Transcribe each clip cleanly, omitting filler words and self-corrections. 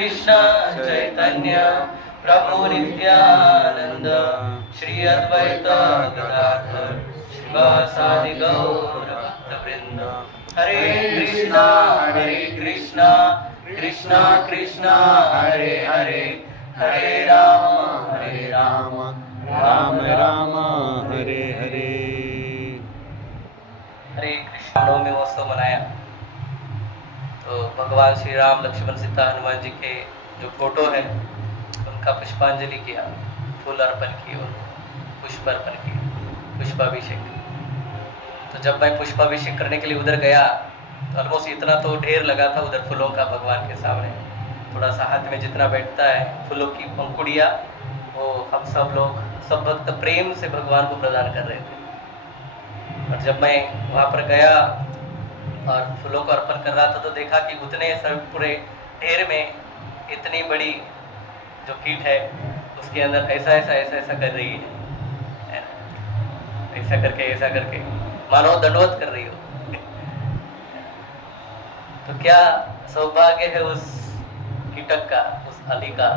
कृष्ण चैतन्य प्रभु नित्यानंद श्री अद्वैत गदाधर श्रीवासादि गौर भक्तवृंद। हरे कृष्णा कृष्णा कृष्णा हरे हरे, हरे राम राम राम हरे हरे। हरे कृष्ण। नवमी महोत्सव मनाया तो भगवान श्री राम, लक्ष्मण, सीता, हनुमान जी के जो फोटो है उनका पुष्पांजलि किया, फूल अर्पण किए, पुष्प अर्पण किए, पुष्पाभिषेक। तो जब मैं पुष्पाभिषेक करने के लिए उधर गया तो ऑलमोस्ट इतना तो ढेर लगा था उधर फूलों का भगवान के सामने। थोड़ा सा हाथ में जितना बैठता है फूलों की पंखुड़ियाँ, वो हम सब भक्त प्रेम से भगवान को प्रदान कर रहे थे। और जब मैं वहाँ पर गया और फूलों को अर्पण कर रहा था तो देखा कि उतने सब पूरे ढेर में इतनी बड़ी जो कीट है उसके अंदर ऐसा कर रही है ना? ऐसा करके मानो दंडवत कर रही हो। तो क्या सौभाग्य है उस कीटक का, उस अली का,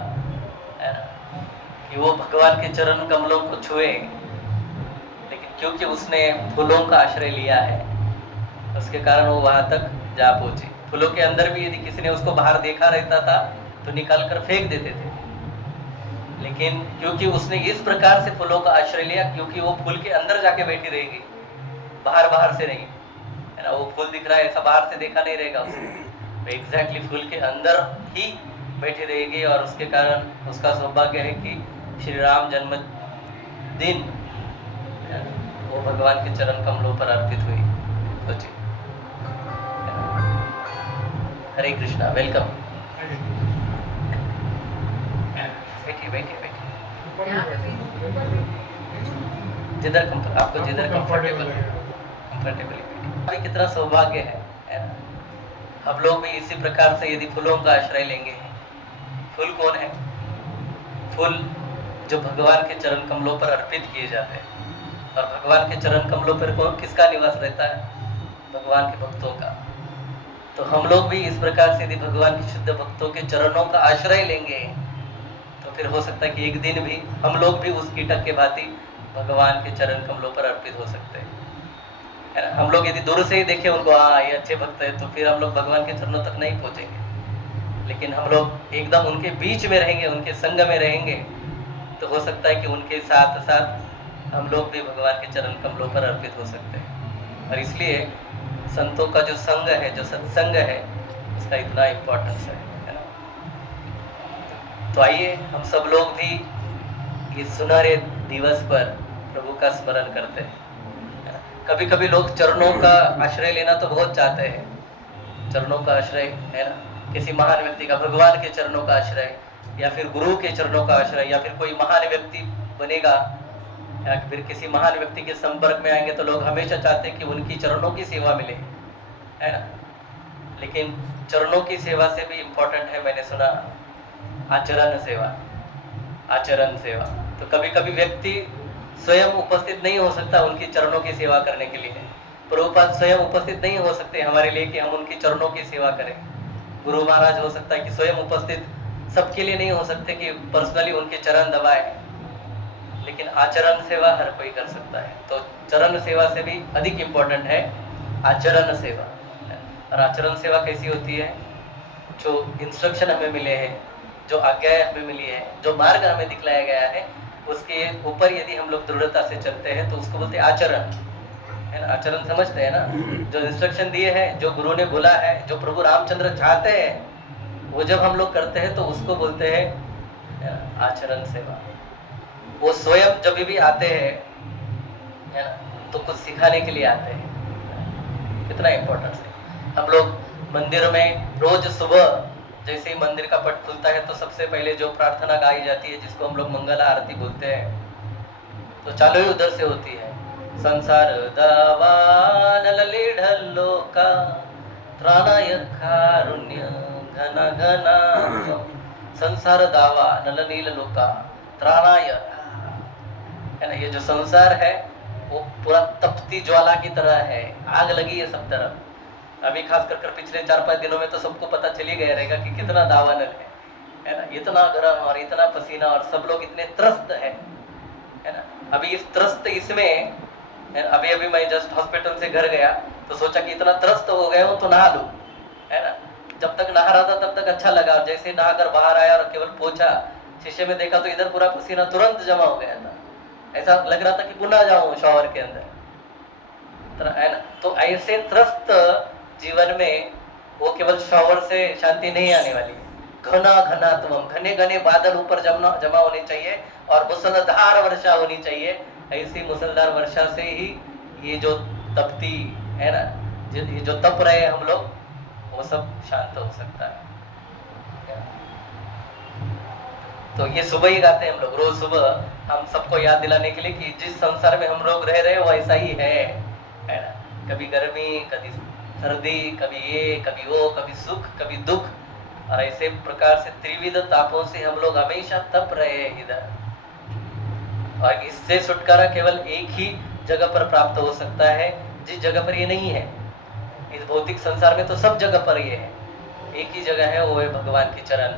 है ना, कि वो भगवान के चरण कमलों को छुए। लेकिन क्योंकि उसने फूलों का आश्रय लिया है उसके कारण वो वहां तक जा पहुंची। फूलों के अंदर भी यदि किसी ने उसको बाहर देखा रहता था तो निकाल कर फेंक देते थे। लेकिन क्योंकि उसने इस प्रकार से फूलों का आश्रय लिया, क्योंकि वो फूल के अंदर जाके बैठी रहेगी, बाहर से नहीं, है ना। वो फूल दिख रहा है ऐसा बाहर से देखा नहीं रहेगा उसको, एग्जैक्टली फूल के अंदर ही बैठी रहेगी। और उसके कारण उसका सौभाग्य है कि श्री राम जन्म दिन वो भगवान के चरण कमलों पर अर्पित हुई। सोचिए। हरे कृष्णा, वेलकम। बैठिए जिधर आपको जिधर कंफर्टेबल अभी कितना सौभाग्य है ना। हम लोग भी इसी प्रकार से यदि फूलों का आश्रय लेंगे। फूल कौन है? फूल जो भगवान के चरण कमलों पर अर्पित किए जाते हैं। और भगवान के चरण कमलों पर कौन, किसका निवास रहता है? भगवान के भक्तों का। तो हम लोग भी इस प्रकार से यदि भगवान के शुद्ध भक्तों के चरणों का आश्रय लेंगे तो फिर हो सकता है कि एक दिन भी हम लोग भी उस कीटक के भांति भगवान के चरण कमलों पर अर्पित हो सकते हैं, है ना। हम लोग यदि दूर से ही देखें उनको, हाँ ये अच्छे भक्त है, तो फिर हम लोग भगवान के चरणों तक नहीं पहुंचेंगे। लेकिन हम लोग एकदम उनके बीच में रहेंगे, उनके संग में रहेंगे, तो हो सकता है कि उनके साथ साथ हम लोग भी भगवान के चरण कमलों पर अर्पित हो सकते हैं। और इसलिए संतों का जो संग है, जो सत्संग है, उसका इतना इम्पोर्टेंस है ना। तो आइए हम सब लोग भी इस सुनहरे दिवस पर प्रभु का स्मरण करते हैं। कभी कभी लोग चरणों का आश्रय लेना तो बहुत चाहते हैं, चरणों का आश्रय, है ना, किसी महान व्यक्ति का, भगवान के चरणों का आश्रय, या फिर गुरु के चरणों का आश्रय, या फिर कोई महान व्यक्ति बनेगा, या फिर किसी महान व्यक्ति के संपर्क में आएंगे तो लोग हमेशा चाहते हैं कि उनकी चरणों की सेवा मिले, है ना। लेकिन चरणों की सेवा से भी इम्पोर्टेंट है, मैंने सुना, आचरण सेवा। आचरण सेवा तो कभी कभी व्यक्ति स्वयं उपस्थित नहीं हो सकता उनकी चरणों की सेवा करने के लिए। प्रभुपाद स्वयं उपस्थित नहीं हो सकते हमारे लिए कि हम उनकी चरणों की सेवा करें। गुरु महाराज हो सकता है कि स्वयं उपस्थित सबके लिए नहीं हो सकते कि पर्सनली उनके चरण दबाए, लेकिन आचरण सेवा हर कोई कर सकता है। तो चरण सेवा से भी अधिक इम्पोर्टेंट है आचरण सेवा। और आचरण सेवा कैसी होती है? जो इंस्ट्रक्शन हमें मिले हैं, जो आज्ञाएं हमें मिली है, जो मार्ग हमें दिखलाया गया है, उसके ऊपर यदि हम लोग दृढ़ता से चलते हैं तो उसको बोलते हैं आचरण, है ना। आचरण समझते हैं ना, जो इंस्ट्रक्शन दिए हैं, जो गुरु ने बोला है, जो प्रभु रामचंद्र चाहते हैं, वो जब हम लोग करते हैं तो उसको बोलते हैं आचरण सेवा। वो स्वयं जब भी आते हैं, है ना, तो कुछ सिखाने के लिए आते हैं। कितना इम्पोर्टेंस है। हम लोग मंदिरों में रोज सुबह जैसे ही मंदिर का पट खुलता है तो सबसे पहले जो प्रार्थना गाई जाती है, जिसको हम लोग मंगला आरती बोलते हैं, तो चालू ही उधर से होती है। संसार दावा नलली ढल्लोका त्राणाय कारुण्य घना घना। संसार दावा नल नील लोका त्राणाय, है ना। ये जो संसार है वो पूरा तपती ज्वाला की तरह है, आग लगी है सब तरफ। अभी खास कर पिछले 4-5 दिनों में तो सबको पता चल ही गया रहेगा कि कितना दावानल है। है ना, इतना गर्म और इतना पसीना और सब लोग इतने त्रस्त है ना। अभी इस त्रस्त इसमें अभी अभी मैं जस्ट हॉस्पिटल से घर गया तो सोचा कि इतना त्रस्त हो गया हूँ तो नहा लूं, है ना। जब तक नहा रहा था तब तक अच्छा लगा, और जैसे नहाकर बाहर आया और केवल पोछा, शीशे में देखा तो इधर पूरा पसीना तुरंत जमा हो गया था। ऐसा लग रहा था कि पुनः जाऊं शॉवर के अंदर, है ना। तो ऐसे त्रस्त जीवन में वो केवल शॉवर से शांति नहीं आने वाली है। घना घना तुम घने घने बादल ऊपर जमा होने चाहिए और मूसलाधार वर्षा होनी चाहिए। ऐसी मूसलाधार वर्षा से ही ये जो तपती है ना, ये जो तप रहे हम लोग, वो सब शांत हो सकता है। तो ये सुबह ही गाते हैं हम लोग, रोज सुबह, हम सबको याद दिलाने के लिए कि जिस संसार में हम लोग रह रहे हैं वो ऐसा ही है ना। कभी गर्मी, कभी सर्दी, कभी ये, कभी वो, कभी सुख, कभी दुख, और ऐसे प्रकार से त्रिविध तापों से हम लोग हमेशा तप रहे हैं इधर। और इससे छुटकारा केवल एक ही जगह पर प्राप्त हो सकता है, जिस जगह पर ये नहीं है। इस भौतिक संसार में तो सब जगह पर ये है, एक ही जगह है, वो है भगवान के चरण,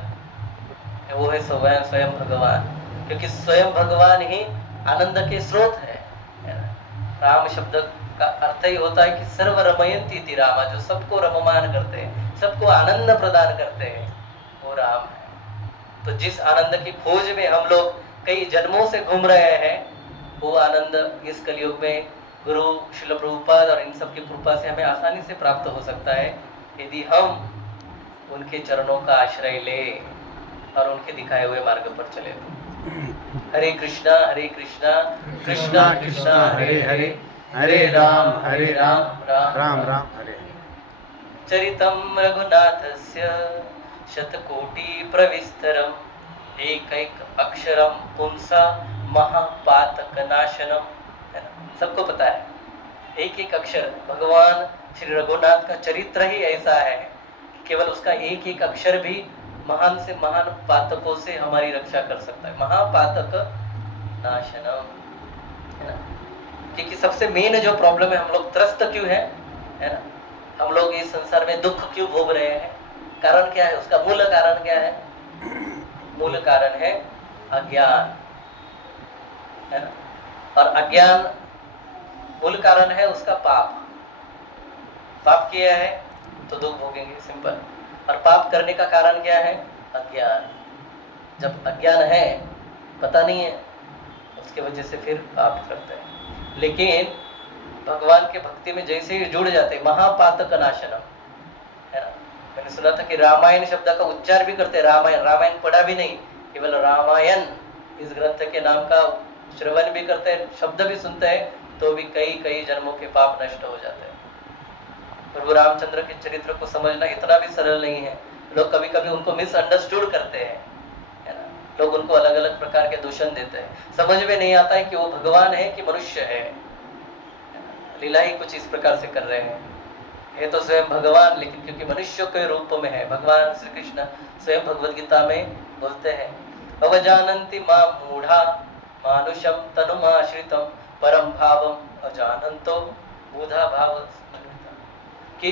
वो है स्वयं भगवान। क्योंकि स्वयं भगवान ही आनंद के स्रोत है ना। राम शब्द का अर्थ ही होता है कि सर्व रमयंती रामा, जो सबको रममान करते हैं, सबको आनंद प्रदान करते हैं, वो राम है। तो जिस आनंद की खोज में हम लोग कई जन्मों से घूम रहे हैं, वो आनंद इस कलयुग में गुरु श्रील प्रभुपाद और इन सब की कृपा से हमें आसानी से प्राप्त हो सकता है, यदि हम उनके चरणों का आश्रय ले और उनके दिखाए हुए मार्ग पर चले। हरे कृष्णा कृष्णा कृष्णा हरे हरे, हरे राम राम राम हरे हरे। चरितं रघुनाथस्य शतकोटि प्रविस्तरम, एक अक्षरम पुंसा महापातक नाशनम, है ना। सबको पता है एक एक अक्षर, भगवान श्री रघुनाथ का चरित्र ही ऐसा है कि केवल उसका एक एक अक्षर भी महान से महान पातकों से हमारी रक्षा कर सकता है। महापातक नाशनम, है ना। क्योंकि सबसे मेन जो प्रॉब्लम है, हम लोग त्रस्त क्यों है ना, हम लोग इस संसार में दुख क्यों भोग रहे हैं, कारण क्या है, उसका मूल कारण क्या है? मूल कारण है अज्ञान, है ना। और अज्ञान मूल कारण है उसका पाप। पाप किया है तो दुख भोगेंगे, सिंपल। और पाप करने का कारण क्या है? अज्ञान। जब अज्ञान है, पता नहीं है, उसके वजह से फिर पाप करते हैं। लेकिन भगवान के भक्ति में जैसे ही जुड़ जाते, महापातक नाशनम, है ना। मैंने सुना था कि रामायण शब्द का उच्चार भी करते हैं, रामायण पढ़ा भी नहीं, केवल रामायण इस ग्रंथ के नाम का श्रवण भी करते हैं, शब्द भी सुनते हैं, तो भी कई कई जन्मों के पाप नष्ट हो जाते हैं। प्रभु रामचंद्र के चरित्र को समझना इतना भी सरल नहीं है। लोग कभी कभी उनको मिसअंडरस्टूड करते हैं, है ना। लोग उनको अलग अलग प्रकार के दूषण देते हैं, समझ में नहीं आता है कि वो भगवान है कि मनुष्य है। लीला ही कुछ इस प्रकार से कर रहे हैं, ये तो स्वयं भगवान, लेकिन क्योंकि मनुष्य के रूप में है। भगवान श्री कृष्ण स्वयं भगवद गीता में बोलते हैं, अवजानन्ति मां मूढ़ा मानुषम तनुमाश्रितम परम भावम अजानन्तो मूढ़ा भाव, कि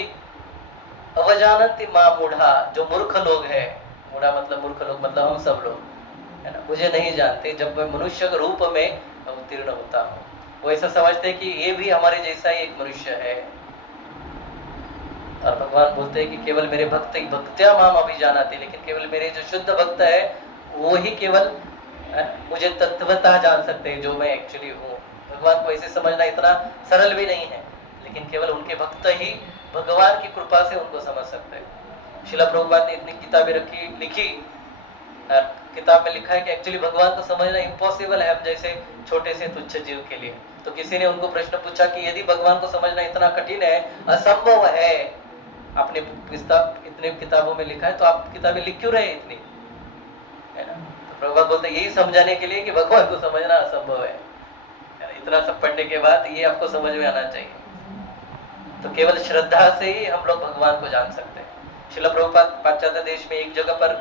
अवजानन्ति मां मूढ़ा, जो मूर्ख लोग हैं, मूढ़ा मतलब मूर्ख लोग मतलब हम सब लोग, है ना, मुझे नहीं जानते जब मैं मनुष्य के रूप में अवतीर्ण होता हूँ। वो ऐसा समझते हैं कि ये भी हमारे जैसा ही एक मनुष्य है। और भगवान बोलते हैं कि केवल मेरे भक्त भक्त्या माम अभिजानाति, लेकिन केवल मेरे जो शुद्ध भक्त है वो ही केवल मुझे तत्वतः जान सकते हैं, जो मैं एक्चुअली हूँ। भगवान को ऐसे समझना इतना सरल भी नहीं है, लेकिन केवल उनके भक्त ही भगवान की कृपा से उनको समझ सकते हैं। श्रील प्रभुपाद ने इतनी किताबें लिखी, किताब में लिखा है कि एक्चुअली भगवान को समझना इम्पॉसिबल है हम जैसे छोटे से तुच्छ जीव के लिए। तो किसी ने उनको प्रश्न पूछा कि यदि भगवान को समझना इतना कठिन है, असंभव है, आपने इतने किताबों में लिखा है, तो आप किताबें लिख क्यों रहे इतनी, है ना। तो प्रभुपाद बोलते यही समझाने के लिए कि भगवान को समझना असंभव है। इतना सब पढ़ने के बाद ये आपको समझ में आना चाहिए। तो केवल श्रद्धा से ही हम लोग भगवान को जान सकते हैं। श्रील प्रभुपाद पाश्चात्य देश में एक जगह पर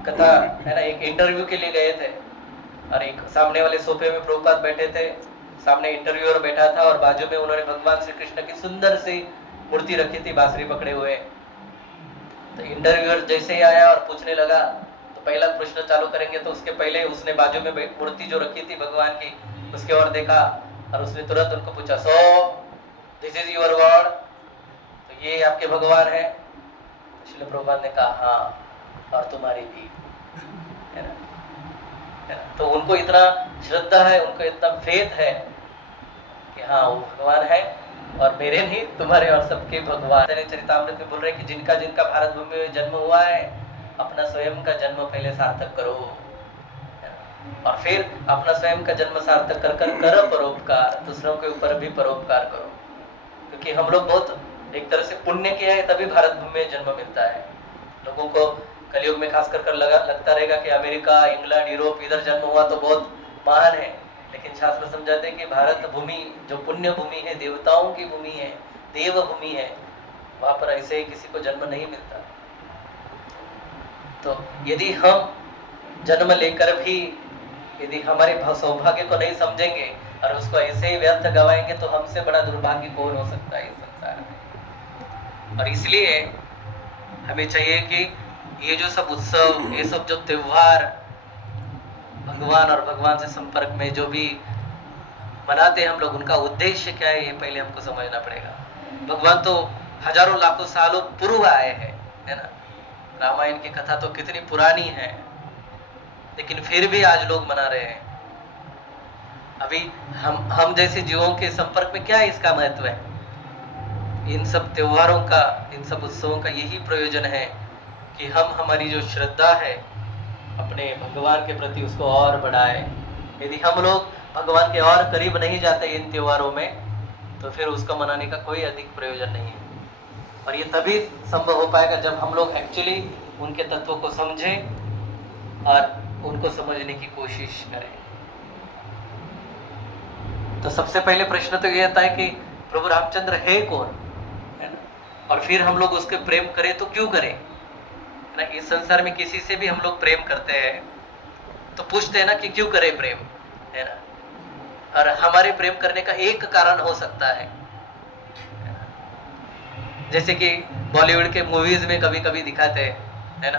कथा, है ना, एक इंटरव्यू के लिए गए थे, और एक सामने वाले सोफे में प्रभुपाद बैठे थे, सामने इंटरव्यूअर बैठा था, और बाजू में उन्होंने भगवान श्री कृष्ण की सुंदर सी मूर्ति रखी थी, बांसुरी पकड़े हुए। तो इंटरव्यूअर जैसे ही आया और पूछने लगा, तो पहला प्रश्न चालू करेंगे तो उसके पहले उसने बाजू में मूर्ति जो रखी थी भगवान की उसके ओर देखा और उसने तुरंत उनको पूछा, so this is your God, तो ये आपके भगवान है? श्रील प्रभुपाद ने कहा हाँ, और तुम्हारी भी, है ना? तो उनको इतना श्रद्धा है, उनको इतना फेथ है कि हाँ वो भगवान है और मेरे नहीं तुम्हारे और सबके भगवान। चरितामृत में बोल रहे हैं कि जिनका जिनका भारत भूमि में जन्म हुआ है अपना स्वयं का जन्म पहले सार्थक करो, और फिर अपना स्वयं का जन्म सार्थक कर कर करो परोपकार, दूसरों के ऊपर भी परोपकार करो, क्योंकि हम लोग बहुत एक तरह से पुण्य किया है तभी भारत भूमि में जन्म मिलता है। लोगों को कलयुग में खास कर लगता रहेगा कि अमेरिका, इंग्लैंड, यूरोप इधर जन्म हुआ तो बहुत महान है, लेकिन शास्त्र समझाते हैं कि भारत भूमि जो पुण्य भूमि है, देवताओं की भूमि है, देव भूमि है, वहां पर ऐसे ही किसी को जन्म नहीं मिलता। तो यदि हम जन्म लेकर भी यदि हमारे सौभाग्य को नहीं समझेंगे और उसको ऐसे ही व्यर्थ गवाएंगे तो हमसे बड़ा दुर्भाग्य कौन हो सकता है इस संसार में। और इसलिए हमें चाहिए कि ये जो सब उत्सव, ये सब जो त्योहार भगवान और भगवान से संपर्क में जो भी मनाते हैं हम लोग, उनका उद्देश्य क्या है ये पहले हमको समझना पड़ेगा। भगवान तो हजारों लाखों सालों पूर्व आए हैं, है ना? रामायण की कथा तो कितनी पुरानी है, लेकिन फिर भी आज लोग मना रहे हैं। अभी हम जैसे जीवों के संपर्क में क्या है इसका महत्व है? इन सब त्योहारों का, इन सब उत्सवों का यही प्रयोजन है कि हम हमारी जो श्रद्धा है अपने भगवान के प्रति उसको और बढ़ाए। यदि हम लोग भगवान के और करीब नहीं जाते इन त्योहारों में तो फिर उसको मनाने का कोई अधिक प्रयोजन नहीं है। और ये तभी संभव हो पाएगा जब हम लोग एक्चुअली उनके तत्वों को समझें और उनको समझने की कोशिश करें। तो सबसे पहले प्रश्न तो ये आता है कि प्रभु रामचंद्र है कौन, है ना? और फिर हम लोग उसके प्रेम करें तो क्यों करें, है ना? इस संसार में किसी से भी हम लोग प्रेम करते हैं तो पूछते हैं ना कि क्यों करें प्रेम, है ना? और हमारे प्रेम करने का एक कारण हो सकता है, जैसे कि बॉलीवुड के मूवीज में कभी कभी दिखाते हैं, है ना,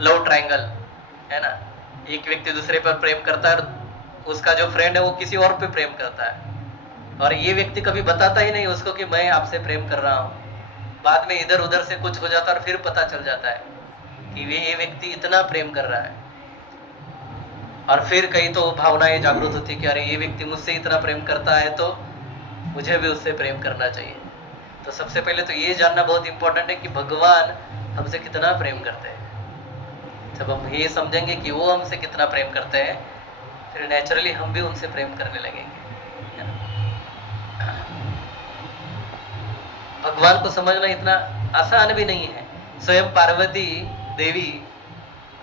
लव ट्रायंगल, है ना? एक व्यक्ति दूसरे पर प्रेम करता है और उसका जो फ्रेंड है वो किसी और पे प्रेम करता है, और ये व्यक्ति कभी बताता ही नहीं उसको कि मैं आपसे प्रेम कर रहा हूँ। बाद में इधर उधर से कुछ हो जाता है और फिर पता चल जाता है कि ये व्यक्ति इतना प्रेम कर रहा है। और फिर कहीं तो भावनाएं जागृत होती कि अरे ये व्यक्ति मुझसे इतना प्रेम करता है तो मुझे भी उससे प्रेम करना चाहिए। तो सबसे पहले तो ये जानना बहुत इंपॉर्टेंट है कि भगवान हमसे कितना प्रेम करते हैं। जब हम ये समझेंगे कि वो हमसे कितना प्रेम करते हैं फिर नेचुरली हम भी उनसे प्रेम करने लगेंगे, है ना? भगवान को समझना इतना आसान भी नहीं है। स्वयं पार्वती देवी,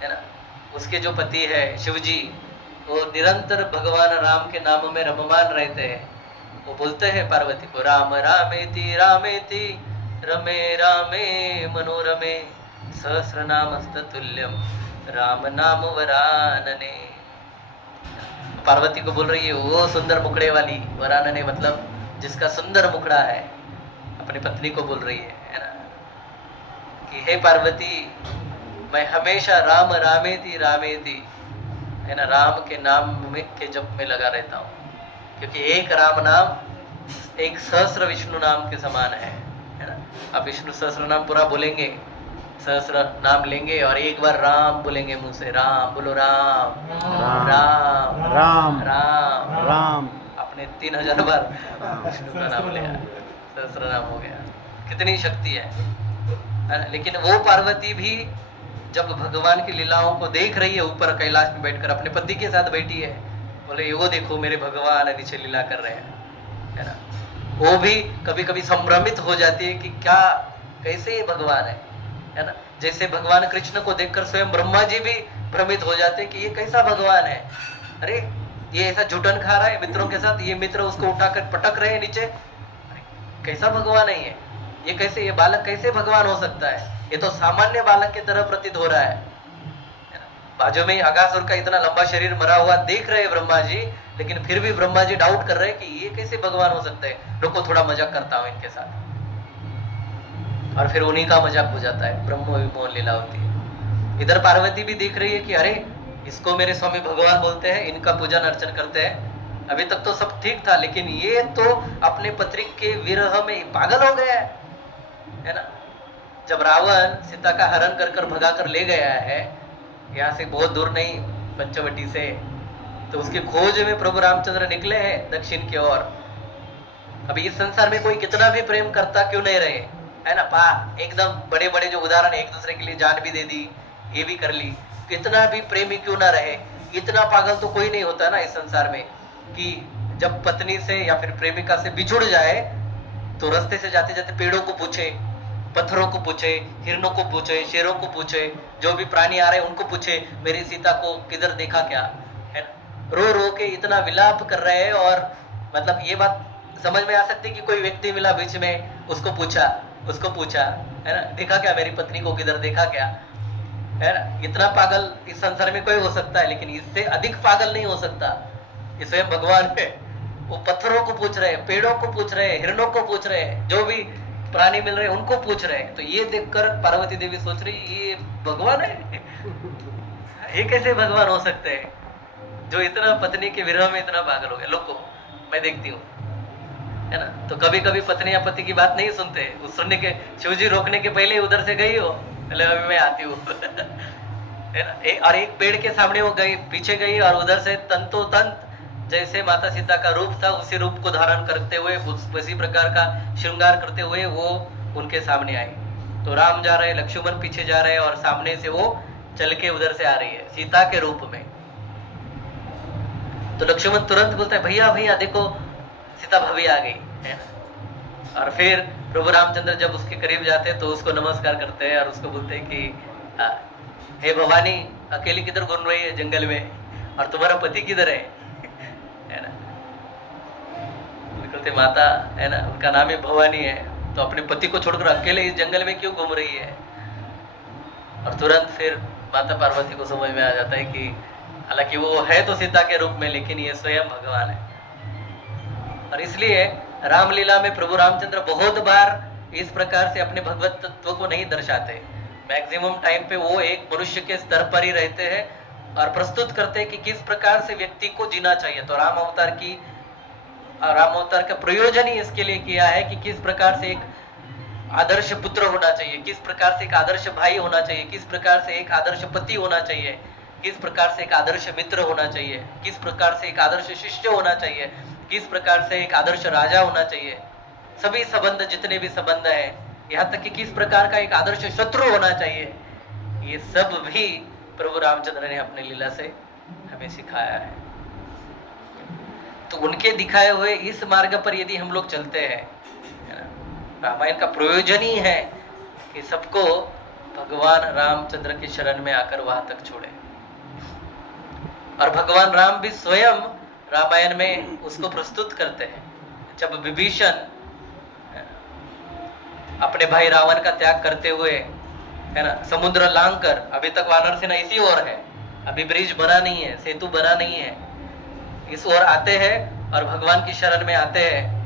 है ना, उसके जो पति है शिव जी, वो निरंतर भगवान राम के नाम में रममान रहते हैं। वो बोलते हैं पार्वती को, राम रामेति रमे रामे मनोरमे सहस्र नामस्तुल्यम राम नाम वरानने। पार्वती को बोल रही है वो सुंदर मुखड़े वाली, वरानने मतलब जिसका सुंदर मुखड़ा है, अपनी पत्नी को बोल रही है ना, कि हे पार्वती मैं हमेशा राम रामेति है ना, राम के नाम में के जप में लगा रहता हूँ, क्योंकि एक राम नाम एक सहस्र विष्णु नाम के समान है ना? आप विष्णु सहस्र नाम पूरा बोलेंगे, सहस्र नाम लेंगे और एक बार राम बोलेंगे मुंह से, राम बोलो, राम राम राम राम राम राम, आपने 3000 बार विष्णु का नाम लिया, सहस्र नाम हो गया। कितनी शक्ति है। लेकिन वो पार्वती भी जब भगवान की लीलाओं को देख रही है, ऊपर कैलाश में बैठकर अपने पति के साथ बैठी है, बोले वो देखो मेरे भगवान नीचे लीला कर रहे हैं, है ना? वो भी कभी कभी संभ्रमित हो जाती है कि क्या कैसे ये भगवान है ना? जैसे भगवान कृष्ण को देखकर स्वयं ब्रह्मा जी भी भ्रमित हो जाते हैं कि ये कैसा भगवान है, अरे ये ऐसा झूठन खा रहा है मित्रों के साथ, ये मित्र उसको उठाकर पटक रहे हैं नीचे, कैसा भगवान है ये कैसे, ये बालक कैसे भगवान हो सकता है? ये तो सामान्य बालक की तरह प्रतीत हो रहा है ना? बाजू में अगासुर का इतना लंबा शरीर मरा हुआ देख रहे हैं ब्रह्मा जी, लेकिन फिर भी ब्रह्मा जी डाउट कर रहे हैं कि ये कैसे भगवान हो सकते हैं। रुको थोड़ा मजाक करता हूं इनके साथ, और फिर उन्हीं का मजाक हो जाता है, ब्रह्म विमोहन लीला होती है। इधर पार्वती भी देख रही है कि अरे इसको मेरे स्वामी भगवान बोलते हैं, इनका पूजन अर्चन करते हैं। अभी तक तो सब ठीक था, लेकिन ये तो अपने पत्नी के विरह में पागल हो गया है ना। जब रावण सीता का हरण कर कर भगा कर ले गया है, यहाँ से बहुत दूर नहीं, पंचवटी से, तो उसके खोज में प्रभु रामचंद्र निकले हैं दक्षिण की ओर। अभी इस संसार में कोई कितना भी प्रेम करता क्यों नहीं रहे, है ना। एकदम बड़े बड़े जो उदाहरण, एक दूसरे के लिए जान भी दे दी, ये भी कर ली, कितना भी प्रेमी क्यों ना रहे, इतना पागल तो कोई नहीं होता ना इस संसार में कि जब पत्नी से या फिर प्रेमिका से बिछुड़ जाए तो रास्ते से जाते जाते पेड़ों को पूछे, पत्थरों को पूछे, हिरणों को पूछे, शेरों को पूछे, जो भी प्राणी आ रहे हैं उनको पूछे, मेरी सीता को किधर देखा क्या, है ना। रो रो के इतना विलाप कर रहे हैं। और मतलब ये बात समझ में आ सकती है कि कोई व्यक्ति मिला बीच में, उसको पूछा, है ना, देखा क्या मेरी पत्नी को, किधर देखा क्या, है ना। इतना पागल इस संसार में कोई हो सकता है, लेकिन इससे अधिक पागल नहीं हो सकता। ये स्वयं भगवान है। वो पत्थरों को पूछ रहे, पेड़ों को पूछ रहे, हिरणों को पूछ रहे, जो भी प्राणी मिल रहे उनको पूछ रहे। तो ये देखकर पार्वती देवी सोच रही ये भगवान है। ये कैसे भगवान हो सकते हैं जो इतना पत्नी के विरह में इतना पागल हो गए। लोगों मैं देखती हूँ, है ना, तो कभी कभी पत्नी या पति की बात नहीं सुनते, उस सुनने के शिवजी रोकने के पहले उधर से गई हो, पहले अभी मैं आती हूँ, है ना। और एक पेड़ के सामने वो गई, पीछे गई, और उधर से तंतोतंत जैसे माता सीता का रूप था उसी रूप को धारण करते हुए, उसी प्रकार का श्रृंगार करते हुए वो उनके सामने आई। तो राम जा रहे, लक्ष्मण पीछे जा रहे, और सामने से वो चल के उधर से आ रही है सीता के रूप में। तो लक्ष्मण तुरंत बोलता है भैया भैया देखो सीता भाभी आ गई, है ना। और फिर प्रभु रामचंद्र जब उसके करीब जाते हैं तो उसको नमस्कार करते हैं और उसको बोलते हैं कि हे भवानी, अकेली किधर घूम रही है जंगल में, और तुम्हारा पति किधर है ना। बोलते माता, है ना, उनका नाम ही भवानी है, तो अपने पति को छोड़कर अकेले इस जंगल में क्यों घूम रही है। और तुरंत फिर माता पार्वती को समझ में आ जाता है कि हालांकि वो है तो सीता के रूप में, लेकिन ये स्वयं भगवान है। और इसलिए रामलीला में प्रभु रामचंद्र बहुत बार इस प्रकार से अपने भगवत तत्व को नहीं दर्शाते। मैक्सिमम टाइम पे वो एक मनुष्य के स्तर पर ही रहते हैं और प्रस्तुत करते हैं कि किस प्रकार से व्यक्ति को जीना चाहिए। तो राम अवतार का प्रयोजन ही इसके लिए किया है कि किस प्रकार से एक आदर्श पुत्र होना चाहिए, किस प्रकार से एक आदर्श भाई होना चाहिए, किस प्रकार से एक आदर्श पति होना चाहिए, किस प्रकार से एक आदर्श मित्र होना चाहिए, किस प्रकार से एक आदर्श शिष्य होना चाहिए, किस प्रकार से एक आदर्श राजा होना चाहिए। सभी संबंध, जितने भी संबंध है, यहाँ तक कि किस प्रकार का एक आदर्श शत्रु होना चाहिए, ये सब भी प्रभु रामचंद्र ने अपने लीला से हमें सिखाया है। तो उनके दिखाए हुए इस मार्ग पर यदि हम लोग चलते हैं, रामायण का प्रयोजन ही है कि सबको भगवान रामचंद्र की शरण में आकर वहां तक छोड़े। और भगवान राम भी स्वयं रामायण में उसको प्रस्तुत करते हैं। जब विभीषण अपने भाई रावण का त्याग करते हुए, है ना, समुद्र लांघकर, अभी तक वानर सेना इसी ओर है, अभी ब्रिज बना नहीं है, सेतु बना नहीं है, इस ओर आते हैं और भगवान की शरण में आते हैं।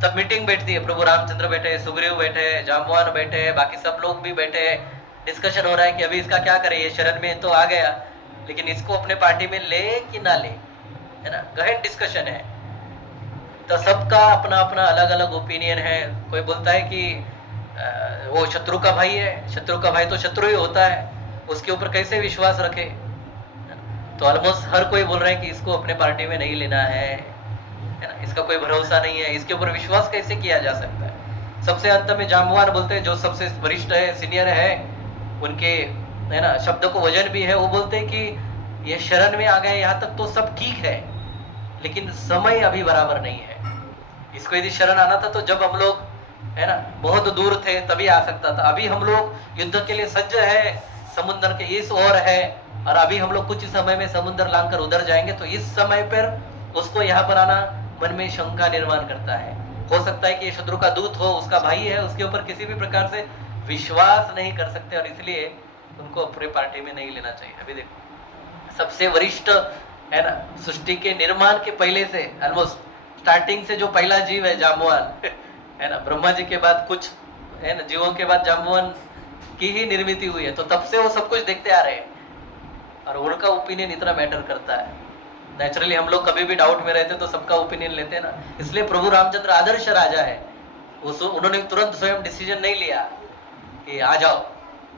तब मीटिंग बैठती है, प्रभु रामचंद्र बैठे हैं, सुग्रीव बैठे हैं, जाम्बवान बैठे हैं, बाकी सब लोग भी बैठे हैं। डिस्कशन हो रहा है कि अभी इसका क्या करें, ये शरण में तो आ गया, लेकिन इसको अपने पार्टी में ले कि ना ले, है ना, गहन डिस्कशन है। तो सबका अपना अपना अलग अलग ओपिनियन है। कोई बोलता है कि वो शत्रु का भाई है, शत्रु का भाई तो शत्रु ही होता है, उसके ऊपर कैसे विश्वास रखे। तो ऑलमोस्ट हर कोई बोल रहा है कि इसको अपने पार्टी में नहीं लेना है ना, इसका कोई भरोसा नहीं है, इसके ऊपर विश्वास कैसे किया जा सकता है। सबसे अंत में जाम्बवान बोलते हैं, जो सबसे वरिष्ठ है, सीनियर है, उनके, है ना, शब्द को वजन भी है, वो बोलते हैं कि ये शरण में आ गए, यहाँ तक तो सब ठीक है, लेकिन समय अभी बराबर नहीं है। इसको यदि शरण आना था तो जब हम लोग, है ना, बहुत दूर थे तभी आ सकता था। अभी हम लोग युद्ध के लिए सज्ज है, समुद्र के इस ओर है, और अभी हम लोग कुछ समय में समुद्र लांघकर उधर जाएंगे, तो इस समय पर उसको यहाँ पर आना मन में शंका निर्माण करता है। हो सकता है कि ये शत्रु का दूत हो, उसका भाई है, उसके ऊपर किसी भी प्रकार से विश्वास नहीं कर सकते, और इसलिए उनको अपने पार्टी में नहीं लेना चाहिए। अभी देखो, सबसे वरिष्ठ, है ना, सृष्टि के निर्माण के पहले से, ऑलमोस्ट स्टार्टिंग से जो पहला जीव है जाम्बवान, है ना, ब्रह्मा जी के बाद कुछ, है ना, जीवों के बाद जाम्बवान की ही निर्मित हुई है, तो तब से वो सब कुछ देखते आ रहे हैं और उनका ओपिनियन इतना मैटर करता है। नेचुरली हम लोग कभी भी डाउट में रहते तो सबका ओपिनियन लेते हैं ना, इसलिए प्रभु रामचंद्र आदर्श राजा है। उन्होंने तुरंत स्वयं डिसीजन नहीं लिया कि आ जाओ,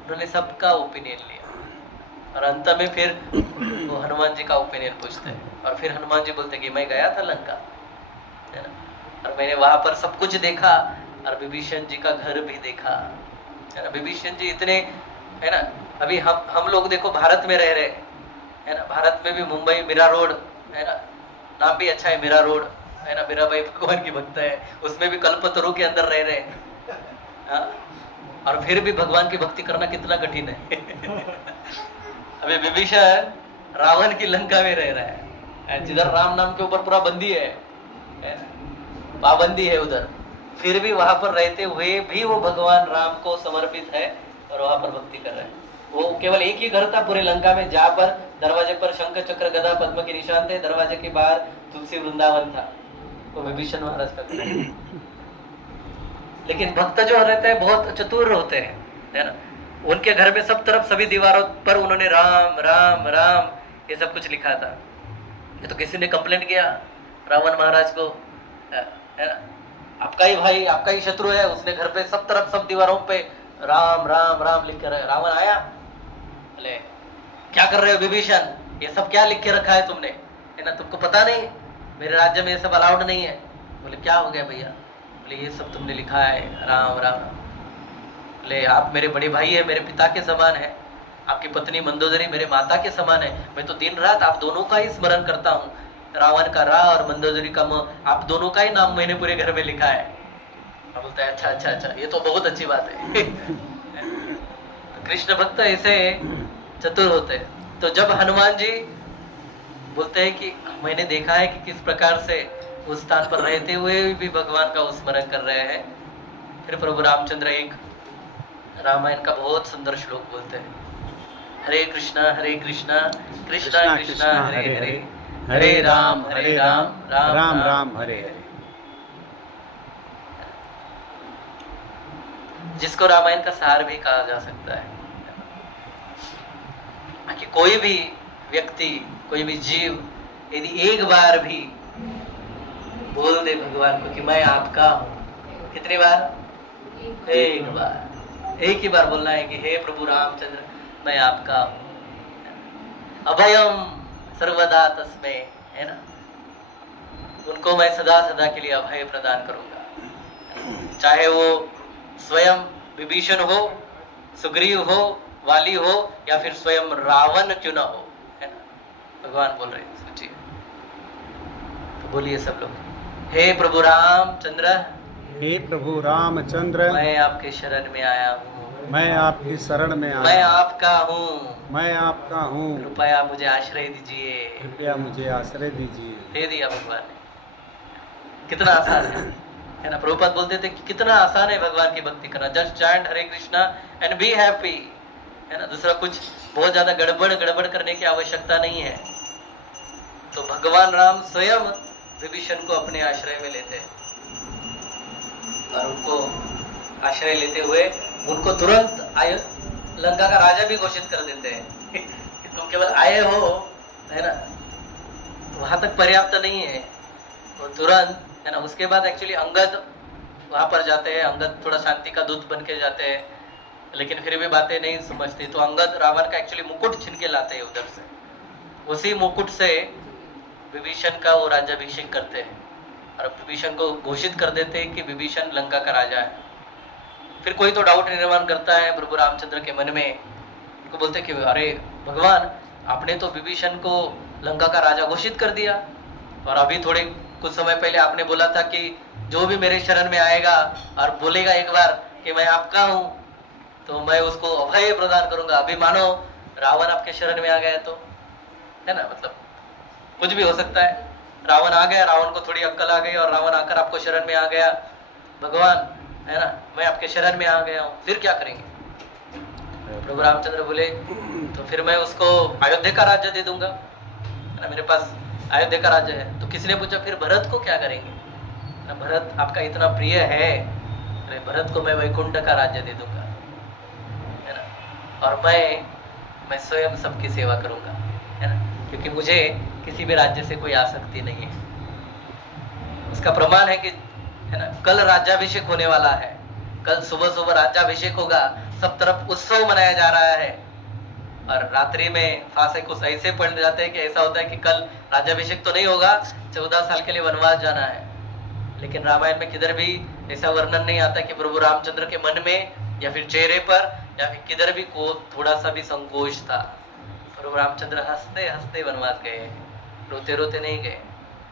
उन्होंने सबका ओपिनियन लिया और अंत में फिर वो हनुमान जी का ओपिनियन पूछते हैं और फिर हनुमान जी बोलते हैं कि मैं गया था लंका, है ना, और मैंने वहां पर सब कुछ देखा और विभीषण जी का घर भी देखा, है ना। विभीषण जी इतने, है ना, अभी हम लोग देखो भारत में रह रहे, है ना, भारत में भी मुंबई मीरा रोड, है ना, नाम भी अच्छा है मीरा रोड, है ना, मीरा भाई भगवान की भक्त है, उसमें भी कल्पतरु के अंदर रह रहे हैं, हाँ? और फिर भी भगवान की भक्ति करना कितना कठिन है। अभी विभीषण रावण की लंका में रह रहा है, जिधर राम नाम के ऊपर पूरा बंदी है ना? पाबंदी है उधर, फिर भी वहां पर रहते हुए भी वो भगवान राम को समर्पित है और वहां पर भक्ति कर रहे हैं। वो केवल एक ही घर था पूरे लंका में जहां पर दरवाजे पर शंख चक्र गदा पद्म के निशान थे, दरवाजे के बाहर तुलसी वृंदावन था, वो विभीषण महाराज का घर है। लेकिन भक्त जो रहते हैं बहुत चतुर होते हैं, है ना, उनके घर में सब तरफ सभी दीवारों पर उन्होंने राम राम राम ये सब कुछ लिखा था। ये तो किसी ने कंप्लेंट किया रावण महाराज को, है ना, आपका ही भाई, आपका ही शत्रु है, उसने घर पे सब तरफ सब दीवारों पे राम राम राम लिख कर, रावण आया, बोले क्या कर रहे हो विभीषण, ये सब क्या लिख के रखा है तुमने, है ना, तुमको पता नहीं मेरे राज्य में ये सब अलाउड नहीं है। बोले क्या हो गया भैया, बोले ये सब तुमने लिखा है राम राम। बोले आप मेरे बड़े भाई है, मेरे पिता के समान है, आपकी पत्नी मंदोदरी मेरे माता के समान है, मैं तो दिन रात आप दोनों का ही स्मरण करता हूँ, रावण का रा और मंदोदरी का म, आप दोनों का ही नाम मैंने पूरे घर में लिखा है। अब बोलता है अच्छा अच्छा अच्छा, ये तो बहुत अच्छी बात है। कृष्ण भक्त ऐसे चतुर होते हैं। तो जब हनुमान जी बोलते हैं कि मैंने देखा है कि किस प्रकार से उस स्थान पर रहते हुए भी भगवान का स्मरण कर रहे हैं, फिर प्रभु रामचंद्र एक रामायण का बहुत सुंदर श्लोक बोलते हैं, हरे कृष्णा कृष्णा कृष्णा हरे हरे, हरे राम राम राम हरे हरे। जिसको रामायण का सार भी कहा जा सकता है कि कोई भी व्यक्ति, कोई भी जीव यदि एक बार भी बोल दे भगवान को कि मैं आपका हूं, कितनी बार? एक बार, एक ही बार बोलना है कि हे प्रभु रामचंद्र मैं आपका हूं, अभयम सर्वदा तस्मै, है ना, उनको मैं सदा सदा के लिए अभय प्रदान करूंगा, चाहे वो स्वयं विभीषण हो, सुग्रीव हो, वाली हो या फिर स्वयं रावण क्यों ना हो, है ना, भगवान बोल रहे हैं। सोचिए, तो बोलिए सब लोग, हे प्रभु रामचंद्र, हे प्रभु रामचंद्र, मैं आपके शरण में आया हूँ, मैं आपकी शरण में आया, मैं आपका हूँ, मैं आपका हूँ, कृपया मुझे आश्रय दीजिए, कृपया मुझे आश्रय दीजिए। दे दिया भगवान ने, कितना आसान है ना। प्रभुपाद बोलते थे कि कितना आसान है भगवान की भक्ति करना, just chant Hare Krishna and be happy, है ना, दूसरा कुछ बहुत ज्यादा गड़बड़ करने की आवश्यकता नहीं है। तो भगवान राम स्वयं विभीषण को अपने आश्रय में लेते हैं और उनको आश्रय लेते हुए उनको तुरंत लंका का राजा भी घोषित कर देते हैं कि तुम केवल आए हो, है ना, वहां तक पर्याप्त नहीं है, वो तुरंत, है ना। उसके बाद एक्चुअली अंगद वहां पर जाते हैं, अंगद थोड़ा शांति का दूत बन के जाते हैं, लेकिन फिर भी बातें नहीं समझते, तो अंगद रावण का एक्चुअली मुकुट छीन के लाते हैं उधर से, उसी मुकुट से विभीषण का वो राज्याभिषेक करते हैं और विभीषण को घोषित कर देते हैं कि विभीषण लंका का राजा है। फिर कोई तो डाउट निर्माण करता है प्रभु रामचंद्र के मन में, उनको बोलते कि अरे भगवान, आपने तो विभीषण को लंका का राजा घोषित कर दिया, और अभी थोड़े कुछ समय पहले आपने बोला था कि जो भी मेरे शरण में आएगा और बोलेगा एक बार कि मैं आपका हूँ तो मैं उसको अभय प्रदान करूंगा। अभी मानो रावण आपके शरण में आ गया तो, है ना, मतलब कुछ भी हो सकता है। रावण आ गया, रावण को थोड़ी अक्ल आ गई और रावण आकर आपको शरण में आ गया, भगवान, है ना, मैं आपके शरण में आ गया हूँ, फिर क्या करेंगे? प्रभु रामचंद्र बोले तो फिर मैं उसको अयोध्या का राज्य दे दूंगा, है ना, मेरे पास अयोध्या का राज्य है। तो किसी ने पूछा फिर भरत को क्या करेंगे? ना, भरत आपका इतना प्रिय है, अरे भरत को मैं वैकुंठ का राज्य दे दूंगा, और मैं स्वयं सबकी सेवा करूंगा, है ना, क्योंकि मुझे किसी भी राज्य से कोई आसक्ति नहीं है। उसका प्रमाण है कि, है ना, कल राज्याभिषेक होने वाला है, कल सुबह सुबह राज्याभिषेक होगा, सब तरफ उत्सव मनाया जा रहा है, और रात्रि में फांसे कुछ ऐसे पड़ जाते हैं कि ऐसा होता है कि कल राज्याभिषेक तो नहीं होगा, 14 साल के लिए वनवास जाना है। लेकिन रामायण में किधर भी ऐसा वर्णन नहीं आता कि प्रभु रामचंद्र के मन में या फिर चेहरे पर या फिर किधर भी को थोड़ा सा भी संकोच था। प्रभु रामचंद्र हंसते हंसते वनवास गए, रोते रोते नहीं गए,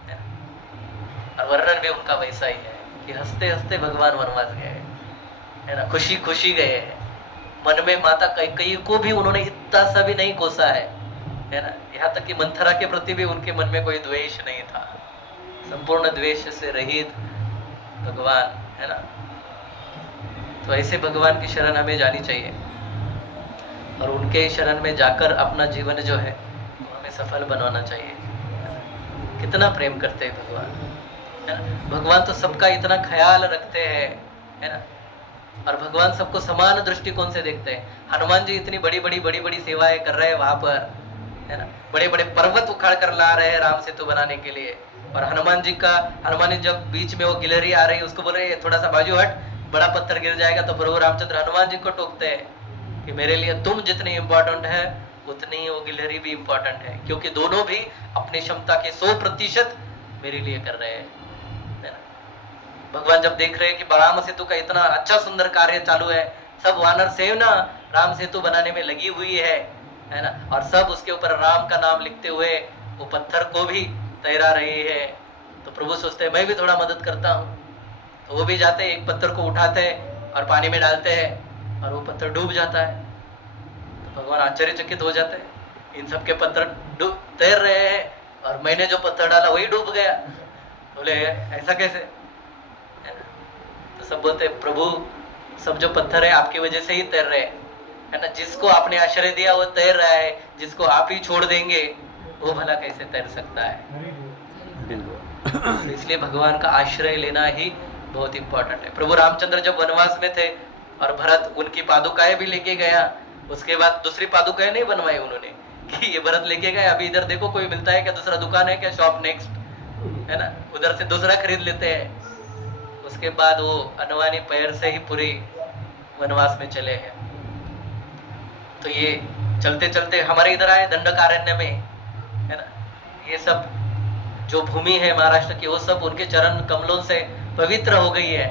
है ना। और वर्णन भी उनका वैसा ही है कि हंसते हंसते भगवान वनवास गए, है ना, खुशी खुशी गए हैं। मन में माता कैकेयी को भी उन्होंने इतना सा भी नहीं कोसा है ना। यहाँ तक कि मंथरा के प्रति भी उनके मन में कोई द्वेष नहीं था, संपूर्ण द्वेष से रहित भगवान, है ना। तो ऐसे भगवान की शरण हमें जानी चाहिए, और उनके शरण में जाकर अपना जीवन जो है वो हमें सफल बनवाना चाहिए। कितना प्रेम करते हैं भगवान, है ना। भगवान तो सबका इतना ख्याल रखते हैं, है ना, और भगवान सबको समान दृष्टिकोण से देखते हैं। हनुमान जी इतनी बड़ी बड़ी सेवाएं कर रहे हैं वहां पर, है ना, बड़े बड़े पर्वत उखाड़ कर ला रहे हैं राम सेतु बनाने के लिए, और हनुमान जी जब बीच में वो गिलहरी आ रही है उसको बोल रहे हैं थोड़ा सा बाजू हट, बड़ा पत्थर गिर जाएगा, तो प्रभु रामचंद्र हनुमान जी को टोकते हैं कि मेरे लिए तुम जितनी इंपॉर्टेंट है उतनी ही वो गिलहरी भी इंपॉर्टेंट है, क्योंकि दोनों भी अपनी क्षमता के 100% मेरे लिए कर रहे हैं, है ना। भगवान जब देख रहे हैं कि राम सेतु का इतना अच्छा सुंदर कार्य चालू है, सब वानर सेना राम सेतु बनाने में लगी हुई है ना, और सब उसके ऊपर राम का नाम लिखते हुए वो पत्थर को भी तैरा रही है, तो प्रभु सोचते हैं मैं भी थोड़ा मदद करता हूँ, तो वो भी जाते हैं, एक पत्थर को उठाते हैं और पानी में डालते हैं और वो पत्थर डूब जाता है। तो भगवान आश्चर्यचकित हो जाते हैं, इन सब के पत्थर तैर रहे हैं और मैंने जो पत्थर डाला वही डूब गया। बोले ऐसा कैसे, है ना। तो सब बोलते हैं प्रभु सब जो पत्थर है आपकी वजह से ही तैर रहे हैं, है ना, जिसको आपने आश्रय दिया वो तैर रहा है, जिसको आप ही छोड़ देंगे वो भला कैसे तैर सकता है। तो इसलिए भगवान का आश्रय लेना ही बहुत इंपॉर्टेंट है। प्रभु रामचंद्र जब वनवास में थे और भरत उनकी पादुकाएं भी लेके गया, उसके बाद दूसरी पादुकाएं नहीं बनवाई उन्होंने कि ये भरत लेके गए, अभी इधर देखो कोई मिलता है क्या, दूसरा दुकान है क्या, शॉप नेक्स्ट, है ना, उधर से दूसरा खरीद लेते हैं। उसके बाद वो अनवानी पैर से ही पूरी वनवास में चले हैं। तो ये चलते चलते हमारे इधर आए दंडकारण्य में, है ना, ये सब जो भूमि है महाराष्ट्र की वो सब उनके चरण कमलों से पवित्र हो गई है,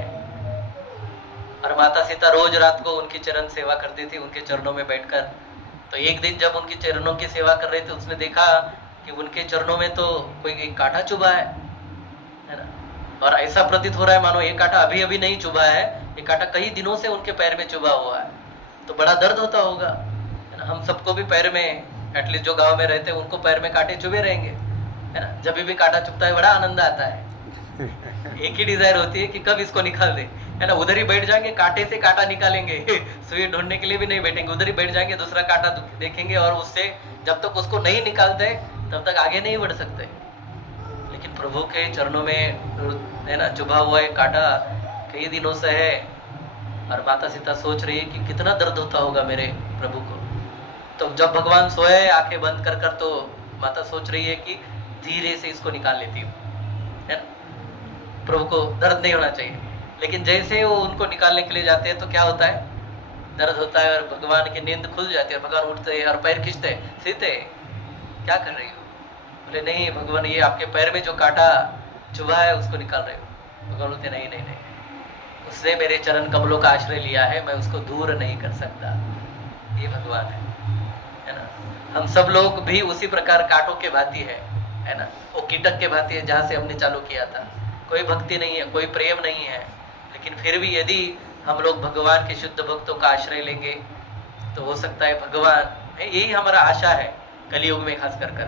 और माता सीता रोज रात को उनकी चरण सेवा करती थी उनके चरणों में बैठकर। तो एक दिन जब उनकी चरणों की सेवा कर रहे थे उसने देखा कि उनके चरणों में तो कोई एक कांटा चुभा है ना, और ऐसा प्रतीत हो रहा है मानो ये कांटा अभी अभी नहीं चुभा है, ये कांटा कई दिनों से उनके पैर में चुभा हुआ है। तो बड़ा दर्द होता होगा, है ना। हम सबको भी पैर में, एटलीस्ट जो गांव में रहते हैं उनको पैर में कांटे चुभे रहेंगे, है ना। जब भी कांटा चुभता है बड़ा आनंद आता है, एक ही डिजायर होती है कि कब इसको निकाल दे, है ना। उधर ही बैठ जाएंगे, कांटे से कांटा निकालेंगे, सुई ढूंढने के लिए भी नहीं बैठेंगे, उधर ही बैठ जाएंगे, दूसरा कांटा देखेंगे, और उससे जब तक उसको नहीं निकालते तब तक आगे नहीं बढ़ सकते। लेकिन प्रभु के चरणों में, है ना, चुभा हुआ है कांटा कई दिनों से है, और माता सीता सोच रही है कि कितना दर्द होता होगा मेरे प्रभु को। तो जब भगवान सोए आंखें बंद कर कर, तो माता सोच रही है कि धीरे से इसको निकाल लेती हूँ, है ना, प्रभु को दर्द नहीं होना चाहिए। लेकिन जैसे वो उनको निकालने के लिए जाते हैं तो क्या होता है, दर्द होता है, और भगवान की नींद खुल जाती है, भगवान उठते हैं और पैर खींचते हैं, सीते क्या कर रही हो, बोले नहीं भगवान ये आपके पैर में जो कांटा चुभा है उसको निकाल रहे हो। भगवान बोलते नहीं नहीं नहीं, उसने मेरे चरण कमलों का आश्रय लिया है, मैं उसको दूर नहीं कर सकता, ये भगवान है ना। हम सब लोग भी उसी प्रकार कांटों के भांति है ना, वो कीटक के भांति है जहाँ से हमने चालू किया था। कोई भक्ति नहीं है, कोई प्रेम नहीं है, लेकिन फिर भी यदि हम लोग भगवान के शुद्ध भक्तों का आश्रय लेंगे तो हो सकता है भगवान, यही हमारा आशा है कलियुग में खास कर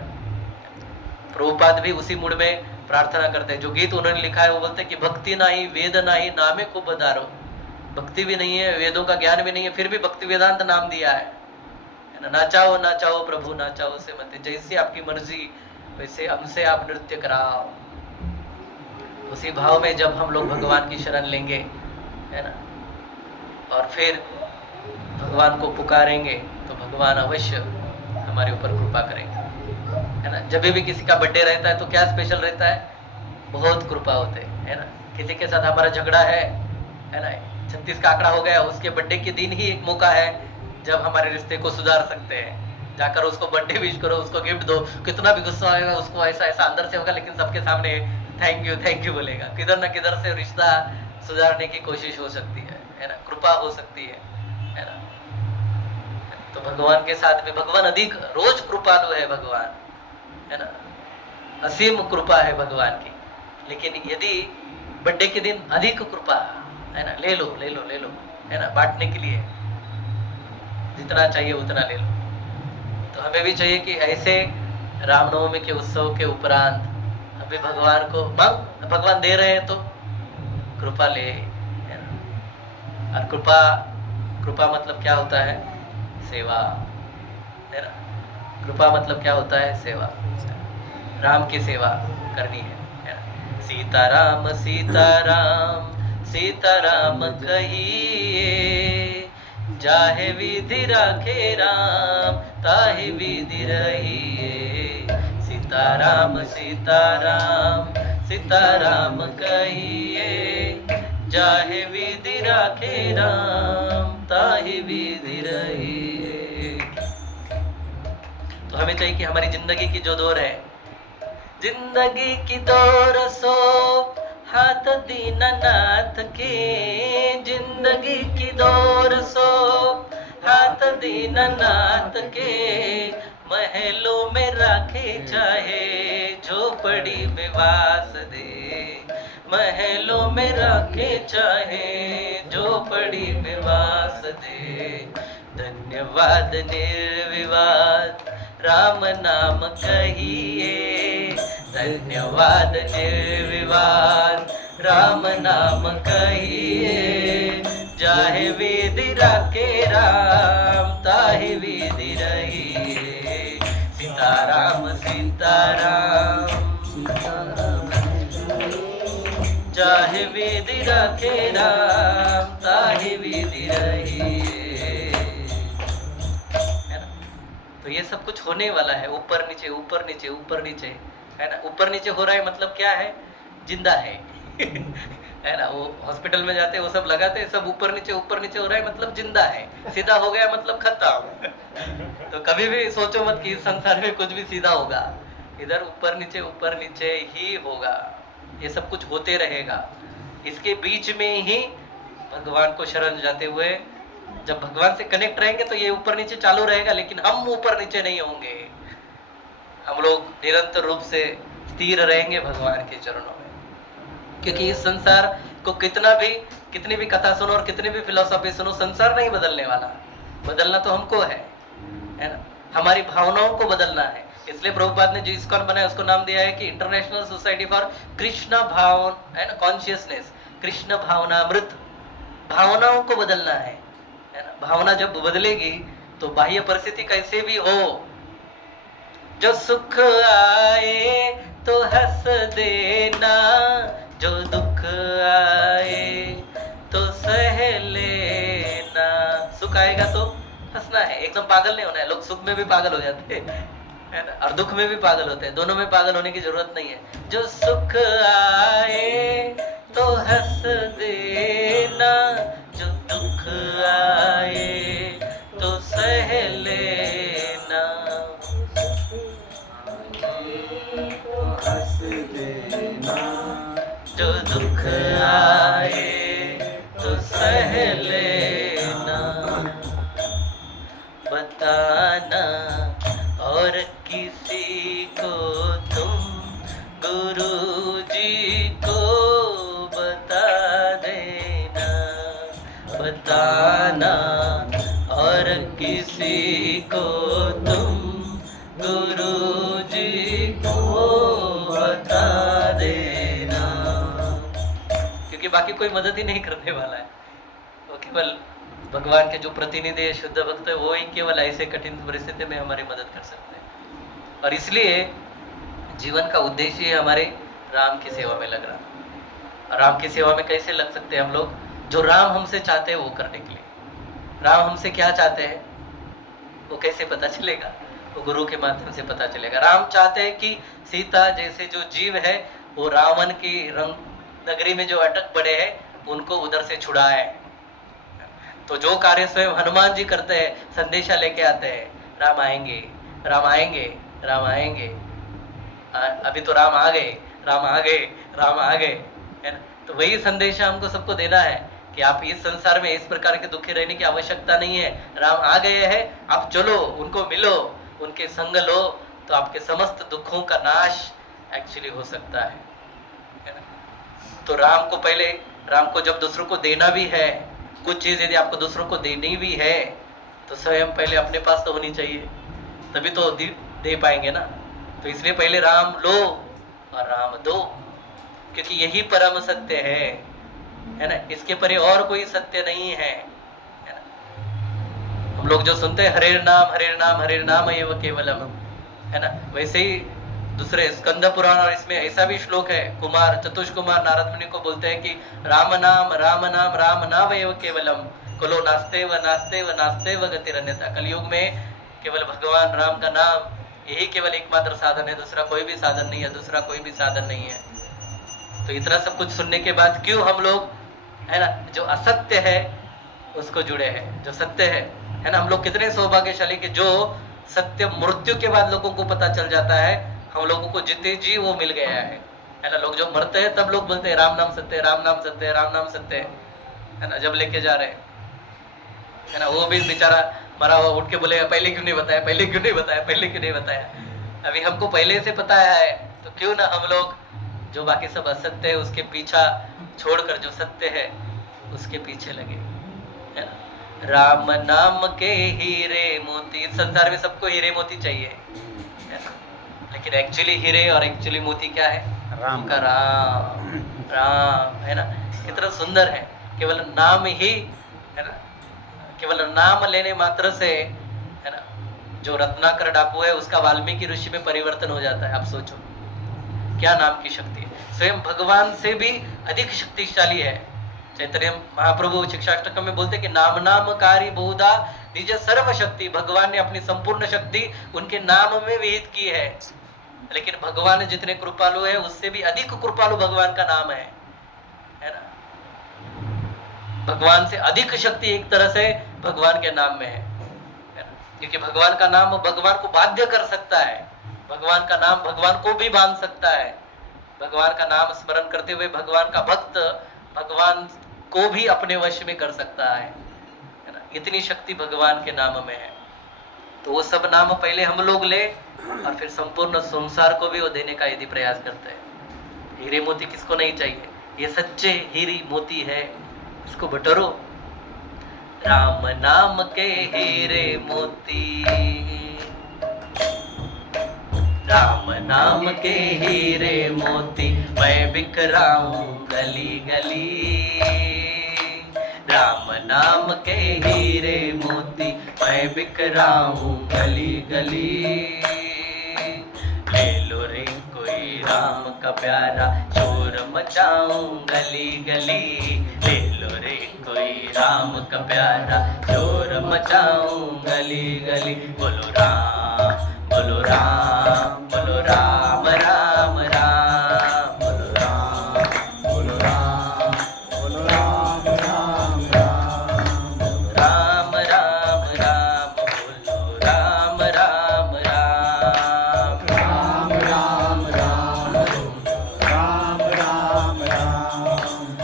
प्रभुपाद भी उसी मूड में प्रार्थना करते हैं। जो गीत उन्होंने लिखा है वो बोलते हैं कि भक्ति नहीं वेद नहीं नामे को बदारो, भक्ति भी नहीं है, वेदों का ज्ञान भी नहीं है, फिर भी भक्ति वेदांत नाम दिया है ना। नाचाओ नाचाओ प्रभु नाचाओ से मत, जैसी आपकी मर्जी वैसे हमसे आप नृत्य कराओ। उसी भाव में जब हम लोग भगवान की शरण लेंगे, है ना, और फिर भगवान को पुकारेंगे तो भगवान अवश्य हमारे ऊपर कृपा करेंगे, है ना। जब भी किसी का बर्थडे रहता है तो क्या स्पेशल रहता है, बहुत कृपा होते है ना। किसी के साथ हमारा झगड़ा है ना, 36 का आंकड़ा हो गया, उसके बर्थडे के दिन ही एक मौका है जब हमारे रिश्ते को सुधार सकते हैं। जाकर उसको बर्थडे विश करो, उसको गिफ्ट दो, कितना भी गुस्सा आएगा उसको ऐसा ऐसा अंदर से होगा, लेकिन सबके सामने थैंक यू बोलेगा। किधर ना किधर से रिश्ता सुधारने की कोशिश हो सकती है ना, कृपा हो सकती है ना। तो भगवान के साथ में भगवान अधिक रोज कृपालु है भगवान, है ना, असीम कृपा है भगवान की। लेकिन यदि बर्थडे के दिन अधिक कृपा है ना, ले लो है ना, बांटने के लिए जितना चाहिए उतना ले लो। तो हमें भी चाहिए कि ऐसे रामनवमी के उत्सव के उपरांत अभी भगवान को मांग, भगवान दे रहे हैं तो कृपा ले, है ना। और कृपा मतलब क्या होता है, सेवा, है ना। कृपा मतलब क्या होता है, सेवा, राम की सेवा करनी है ना। सीताराम सीताराम सीताराम कहिए, जाहे विधि राखे राम ताहि विधि रहिए। सीताराम सीताराम सीताराम कहिए, जाहे विधि राखे राम ताहि विधि रहिए। तो हमें चाहिए कि हमारी जिंदगी की जो दौर है, जिंदगी की दौर सो हाथ दीनानाथ के, जिंदगी की दौर सो हाथ दीनानाथ के। महलों में राखे चाहे झोपड़ी में वास दे, महलों में राखे चाहे झोपड़ी में वास दे। धन्यवाद निर्विवाद राम नाम कहिए, धन्यवाद निर्विवाद राम नाम कहिए। जाहे विधि राखे राम ताहि विधि रहिए। सीताराम सीताराम जाहे विधि राखे राम ताहि विधि रहिए, है ना। तो ये सब कुछ होने वाला है, ऊपर नीचे ऊपर नीचे ऊपर नीचे, है ना। ऊपर नीचे हो रहा है मतलब क्या है, जिंदा है है ना। वो हॉस्पिटल में जाते हैं, वो सब लगाते हैं, सब ऊपर नीचे हो रहा है मतलब जिंदा है। सीधा हो गया मतलब खत्म तो कभी भी सोचो मत कि इस संसार में कुछ भी सीधा होगा, इधर ऊपर नीचे ही होगा। ये सब कुछ होते रहेगा। इसके बीच में ही भगवान को शरण जाते हुए जब भगवान से कनेक्ट रहेंगे तो ये ऊपर नीचे चालू रहेगा, लेकिन हम ऊपर नीचे नहीं होंगे। हम लोग निरंतर रूप से स्थिर रहेंगे भगवान के चरणों में, क्योंकि इस संसार को कितनी भी कथा सुनो और कितनी भी फिलोसॉफी सुनो, संसार नहीं बदलने वाला। बदलना तो हमको है ना। हमारी भावनाओं को बदलना है। इसलिए प्रभुपाद ने जो इस्कॉन बनाया उसको नाम दिया है कि इंटरनेशनल सोसाइटी फॉर कृष्ण भाव, है ना, कॉन्शियसनेस, कृष्ण भावनामृत। भावनाओं को बदलना है ना। भावना जब बदलेगी तो बाह्य परिस्थिति कैसे भी हो, जो सुख आए तो हंस देना, जो दुख आए तो सह लेना। सुख आएगा तो हंसना है, एकदम पागल नहीं होना है। लोग सुख में भी पागल हो जाते हैं, है ना, और दुख में भी पागल होते हैं। दोनों में पागल होने की जरूरत नहीं है। जो सुख आए तो हंस देना, जो दुख आए तो सह लेना। हंस देना, जो दुख आए तो सह लेना। बताना और किसी को तुम गुरु जी को बता देना। बताना और किसी को तुम गुरु जी को बता देना, क्योंकि बाकी कोई मदद ही नहीं करने वाला है। वो केवल भगवान के जो प्रतिनिधि है, शुद्ध भक्त है, वो ही केवल ऐसे कठिन परिस्थिति में हमारी मदद कर सकते हैं। और इसलिए जीवन का उद्देश्य है हमारे राम की सेवा में लगना। और राम की सेवा में कैसे लग सकते हैं हम लोग, जो राम हमसे चाहते हैं वो करने के लिए। राम हमसे क्या चाहते हैं वो कैसे पता चलेगा? वो गुरु के माध्यम से पता चलेगा। राम चाहते हैं कि सीता जैसे जो जीव है वो रावण की रंग नगरी में जो अटक पड़े हैं उनको उधर से छुड़ाए। तो जो कार्य स्वयं हनुमान जी करते हैं, संदेशा लेके आते हैं, राम आएंगे, राम आएंगे, राम आएंगे। अभी तो राम आ गए, राम आ गए, राम आ गए, है ना? तो वही संदेशा हमको सबको देना है कि आप इस संसार में इस प्रकार के दुखी रहने की आवश्यकता नहीं है। राम आ गए हैं, आप चलो, उनको मिलो, उनके संग लो, तो आपके समस्त दुखों का नाश एक्चुअली हो सकता है ना? तो राम को पहले, राम को जब दूसरों को देना भी है, कुछ चीज यदि आपको दूसरों को देनी भी है तो स्वयं पहले अपने पास तो होनी चाहिए, तभी तो दे पाएंगे ना। तो इसलिए पहले राम लो और राम दो, क्योंकि यही परम सत्य है ना? इसके परे और कोई सत्य नहीं है ना? हम लोग जो सुनते हैं हरे नाम हरे नाम हरे नाम एव केवलम, है ना? वैसे ही दूसरे स्कंद पुराण और इसमें ऐसा भी श्लोक है, कुमार चतुष कुमार नारद मुनि को बोलते हैं कि राम नाम राम नाम राम नाम एव केवलम, कलो नास्ते व नास्ते व नास्ते व गतिरन्यथा। कलयुग में केवल भगवान राम का नाम यही केवल एकमात्र साधन है, दूसरा कोई भी साधन नहीं है, दूसरा कोई भी साधन नहीं है। तो इतना सब कुछ सुनने के बाद क्यों हम लोग, है ना, जो असत्य है उसको जुड़े हैं, जो सत्य है ना? हम लोग कितने सौभाग्यशाली कि जो सत्य मृत्यु के बाद लोगों को पता चल जाता है, हम लोगों को जितने जी वो मिल गया है ना? लोग जो मरते हैं तब लोग बोलते हैं राम नाम सत्य है, राम नाम सत्य है, राम नाम सत्य है ना? जब लेके जा रहे हैं, है ना, वो भी बेचारा मरा हुआ उठ के बोलेगा पहले क्यों नहीं बताया, पहले क्यों नहीं बताया, पहले क्यों नहीं बताया। अभी हमको पहले से पता है, तो क्यों ना हम लोग जो बाकी सब असत्य है उसके पीछा छोड़कर जो सत्य है उसके पीछे लगे, है ना? राम नाम के हीरे मोती, इस संसार में सबको हीरे मोती चाहिए, है ना? लेकिन एक्चुअली हीरे और एक्चुअली मोती क्या है? राम का राम, राम, है ना? कितना सुंदर है, केवल नाम ही, है ना? केवल नाम लेने मात्र से, है ना, जो रत्नाकर डाकू है उसका वाल्मीकि ऋषि में परिवर्तन हो जाता है। आप सोचो क्या नाम की शक्ति है, स्वयं भगवान से भी अधिक शक्तिशाली है। चैतन्य महाप्रभु शिक्षाष्टकम में बोलते कि नाम नामकारी बहुधा निज सर्व शक्ति, भगवान ने अपनी संपूर्ण शक्ति उनके नाम में विहित की है। लेकिन भगवान जितने कृपालु है उससे भी अधिक कृपालु भगवान का नाम है ना? भगवान से अधिक शक्ति एक तरह से भगवान के नाम में है ना? क्योंकि भगवान का नाम भगवान को बाध्य कर सकता है, भगवान का नाम भगवान को भी बांध सकता है। भगवान का नाम स्मरण करते हुए भगवान का भक्त भगवान को भी अपने वश में कर सकता है ना? इतनी शक्ति भगवान के नाम में है। तो वो सब नाम पहले हम लोग ले और फिर संपूर्ण संसार को भी वो देने का यदि प्रयास करते हैं। हीरे मोती किसको नहीं चाहिए? ये सच्चे हीरे मोती है, इसको बटोरो। राम नाम के हीरे मोती, राम नाम के हीरे मोती, मैं बिखराऊं गली गली। राम नाम के हीरे मोती, मैं बिखराऊं गली गली। ले लो रे कोई राम का प्यारा, शोर मचाऊं गली गली। ले लो रे कोई राम का प्यारा, शोर मचाऊं गली गली। बोलो राम, बोलो राम, बोलो राम राम राम, बोलो राम, बोलो राम, बोलो राम राम राम, बोलो राम राम राम, बोलो राम राम राम, राम राम राम राम राम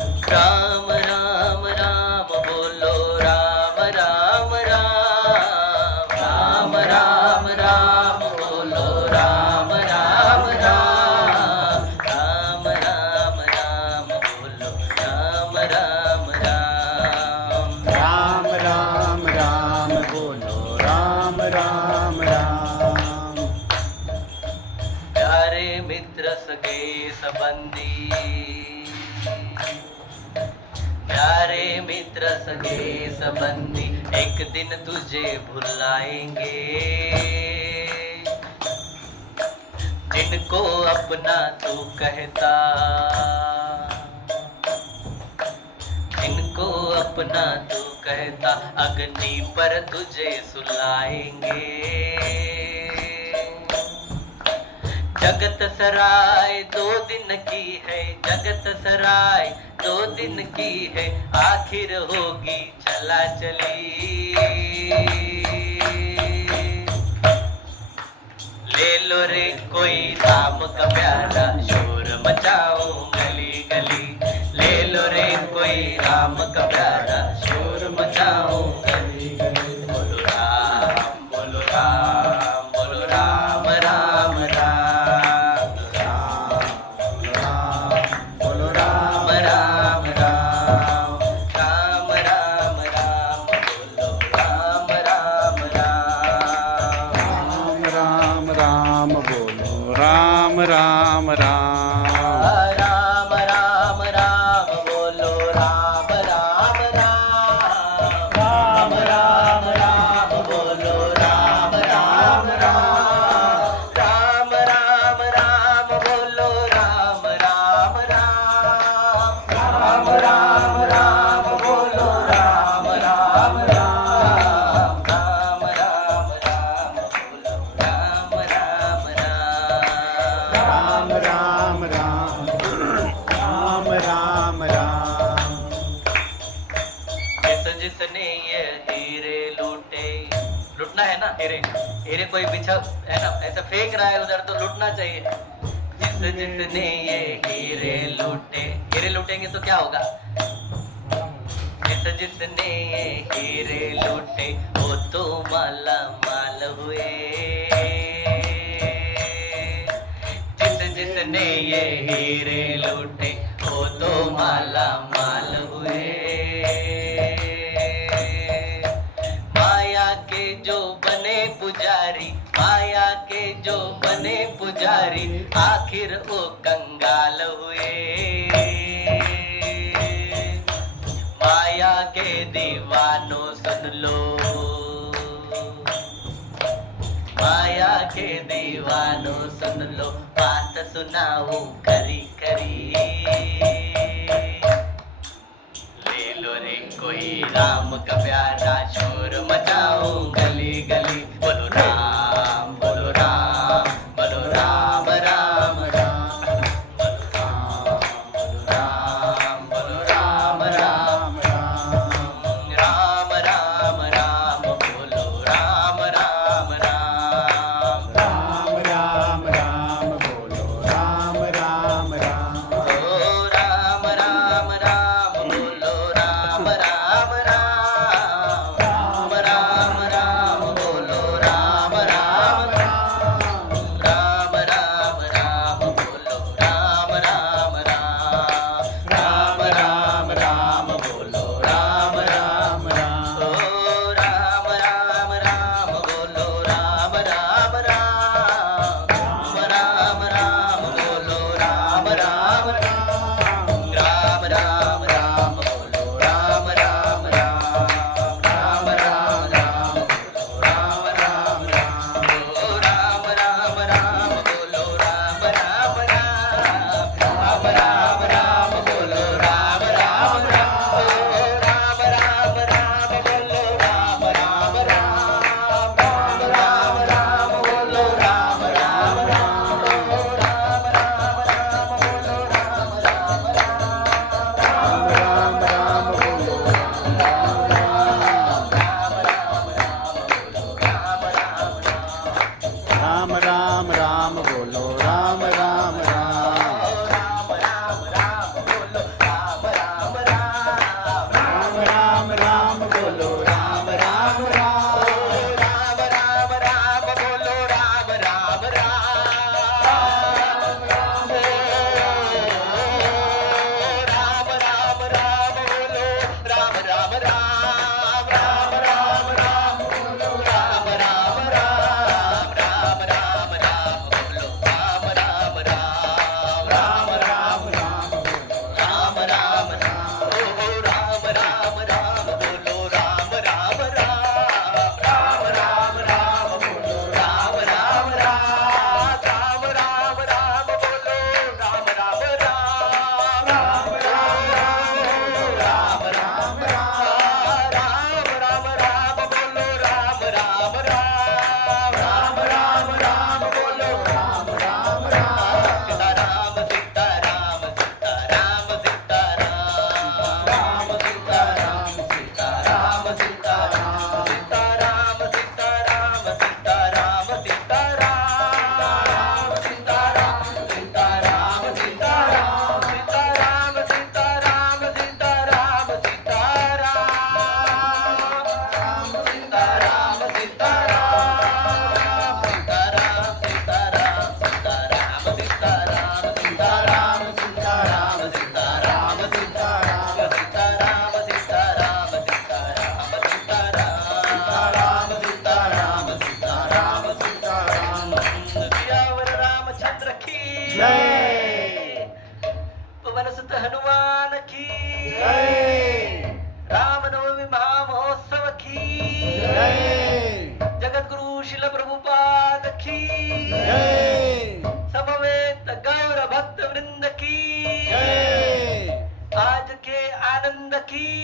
राम राम राम राम, बोलो राम राम राम, राम राम राम, बोलो राम राम राम, राम राम राम, बोलो राम राम राम। राम राम राम बोलो राम राम राम। प्यारे मित्र सगे संबंधी, प्यारे मित्र सगे संबंधी, एक दिन तुझे भुलाएंगे। जिनको अपना तू कहता, जिनको अपना तू कहता अग्नि पर तुझे सुलाएंगे। जगत सराय 2 दिन की है, जगत सराय 2 दिन की है, आखिर होगी चला चली। ले लो रे कोई राम का प्यारा, शोर मचाओ गली गली। ले लो रे कोई राम का प्यारा, शोर मचाओ गली गली। बोलो राम बोलो राम बोलो राम राम राम बोलो राम राम राम राम राम राम बोलो राम राम राम राम राम बोलो राम राम राम राम राम राम बोलो राम राम राम राम राम राम बोलो राम राम राम राम राम राम बोलो राम राम राम राम राम राम बोलो राम राम राम राम राम राम बोलो राम राम राम राम राम राम राम राम। जिसने ये हीरे लूटे, लूटना है ना हीरे, हीरे कोई बिछा है ना ऐसा फेंक रहा है उधर तो लूटना चाहिए। जिसने ये हीरे लूटे, हीरे लूटेंगे तो क्या होगा? जिसने ये हीरे लूटे वो तो माला माल हुए। जिसने ये हीरे लूटे वो तो माला माल हुए। माया के जो बने पुजारी, माया के जो बने पुजारी, आखिर वो कंगाल हुए। माया के दीवानों सुन लो, माया के दीवानों सुन लो, बात सुनाऊं खरी खरी। ले लो रे कोई राम का प्यारा, शोर मचाओ गली गली। बोलो राम बोलो राम बोलो राम राम राम बोलो राम बोलो राम राम राम राम राम बोलो राम राम राम राम राम बोलो राम राम राम। ओ राम राम राम बोलो राम राम राम राम राम राम बोलो राम राम राम राम राम राम बोलो राम राम राम राम राम राम बोलो राम राम राम। ओ राम राम राम बोलो राम राम राम राम राम बोलो राम राम राम राम राम राम बोलो राम राम राम राम राम राम बोलो राम राम राम। ओ राम राम राम बोलो राम राम राम राम राम राम बोलो राम राम राम। ओ राम राम राम बोलो राम राम राम राम राम राम बोलो राम राम राम। ओ राम राम राम बोलो राम राम राम राम राम बोलो राम राम राम बोलो राम राम राम। राम राम राम बोलो राम राम राम। की